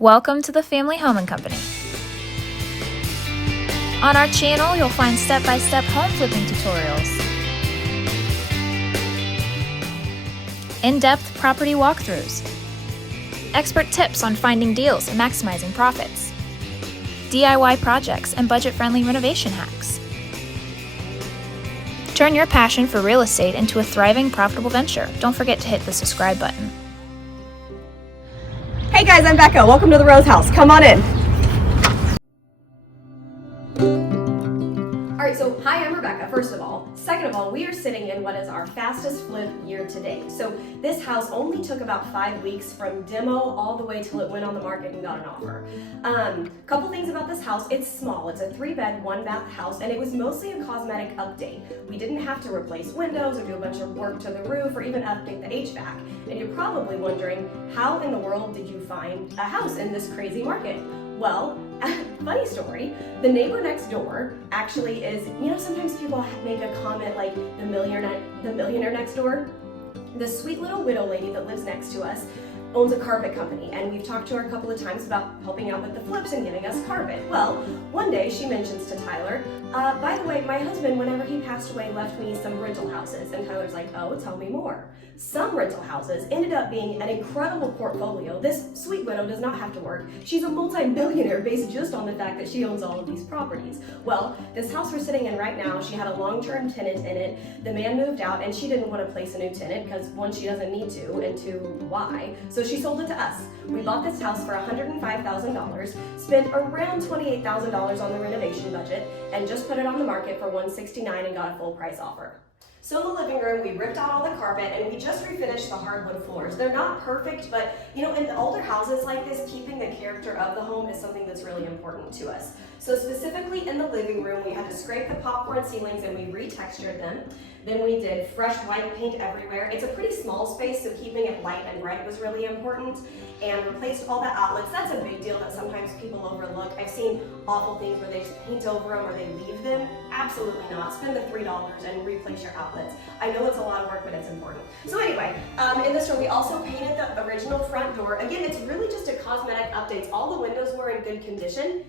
Welcome to the Family Home & Company. On our channel, you'll find step-by-step home flipping tutorials, in-depth property walkthroughs, expert tips on finding deals and maximizing profits, DIY projects and budget-friendly renovation hacks. Turn your passion for real estate into a thriving, profitable venture. Don't forget to hit the subscribe button. Hey guys, I'm Becca. Welcome to the Rose House. Come on in. All right, so hi, I'm Rebecca, first of all. Second of all, we are sitting in what is our fastest flip year to date. So this house only took about 5 weeks from demo all the way till it went on the market and got an offer. Couple things about this house. It's small. It's a 3-bed, 1-bath house, and it was mostly a cosmetic update. We didn't have to replace windows or do a bunch of work to the roof or even update the HVAC. And you're probably wondering, how in the world did you find a house in this crazy market? Well, funny story, the neighbor next door actually is, sometimes people make a comment like the millionaire next door. The sweet little widow lady that lives next to us owns a carpet company, and we've talked to her a couple of times about helping out with the flips and getting us carpet. Well, one day she mentions to Tyler, by the way, my husband, whenever he passed away, left me some rental houses. And Tyler's like, oh, tell me more. Some rental houses ended up being an incredible portfolio. This sweet widow does not have to work. She's a multi-millionaire based just on the fact that she owns all of these properties. Well, this house we're sitting in right now, she had a long-term tenant in it. The man moved out and she didn't want to place a new tenant because one, she doesn't need to, and two, why? So she sold it to us. We bought this house for $105,000, spent around $28,000 on the renovation budget, and just put it on the market for $169,000 and got a full price offer. So in the living room, we ripped out all the carpet and we just refinished the hardwood floors. They're not perfect, but in the older houses like this, keeping the character of the home is something that's really important to us. So specifically in the living room, we had to scrape the popcorn ceilings and we retextured them. Then we did fresh white paint everywhere. It's a pretty small space, so keeping it light and bright was really important. And replaced all the outlets. That's a big deal that sometimes people overlook. I've seen awful things where they just paint over them or they leave them. Absolutely not. Spend the $3 and replace your outlets. I know it's a lot of work, but it's important. So anyway, in this room, we also painted the original front door. Again, it's really just a cosmetic update. All the windows were in good condition.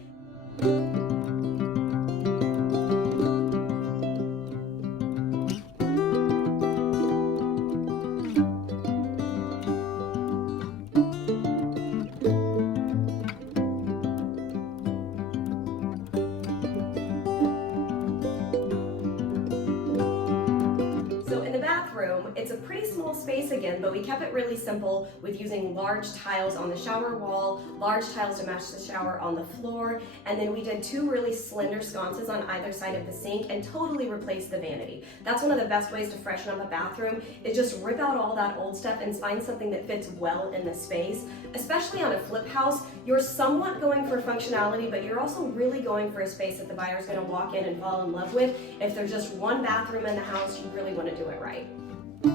It's a pretty small space again, but we kept it really simple with using large tiles on the shower wall, large tiles to match the shower on the floor, and then we did 2 really slender sconces on either side of the sink and totally replaced the vanity. That's one of the best ways to freshen up a bathroom, is just rip out all that old stuff and find something that fits well in the space. Especially on a flip house, you're somewhat going for functionality, but you're also really going for a space that the buyer's going to walk in and fall in love with. If there's just one bathroom in the house, you really want to do it right. So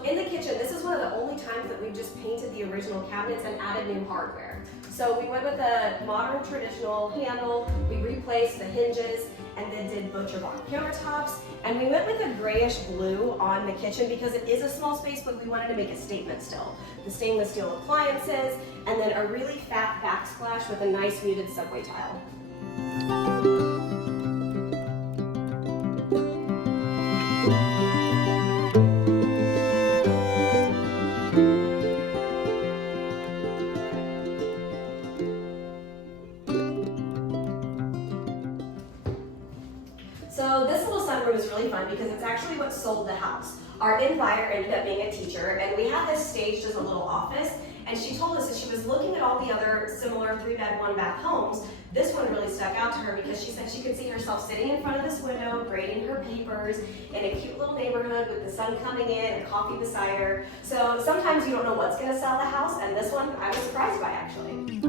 in the kitchen, this is one of the only times that we've just painted the original cabinets and added new hardware. So we went with a modern traditional handle, we replaced the hinges, and then did butcher block countertops, and we went with a grayish blue on the kitchen because it is a small space, but we wanted to make a statement still. The stainless steel appliances, and then a really fat backsplash with a nice muted subway tile. So this little sunroom is really fun because it's actually what sold the house. Our end buyer ended up being a teacher, and we had this staged as a little office, and she told us that she was looking at all the other similar 3-bed, 1-bath homes. This one really stuck out to her because she said she could see herself sitting in front of this window, grading her papers in a cute little neighborhood with the sun coming in and coffee beside her. So sometimes you don't know what's going to sell the house, and this one I was surprised by actually.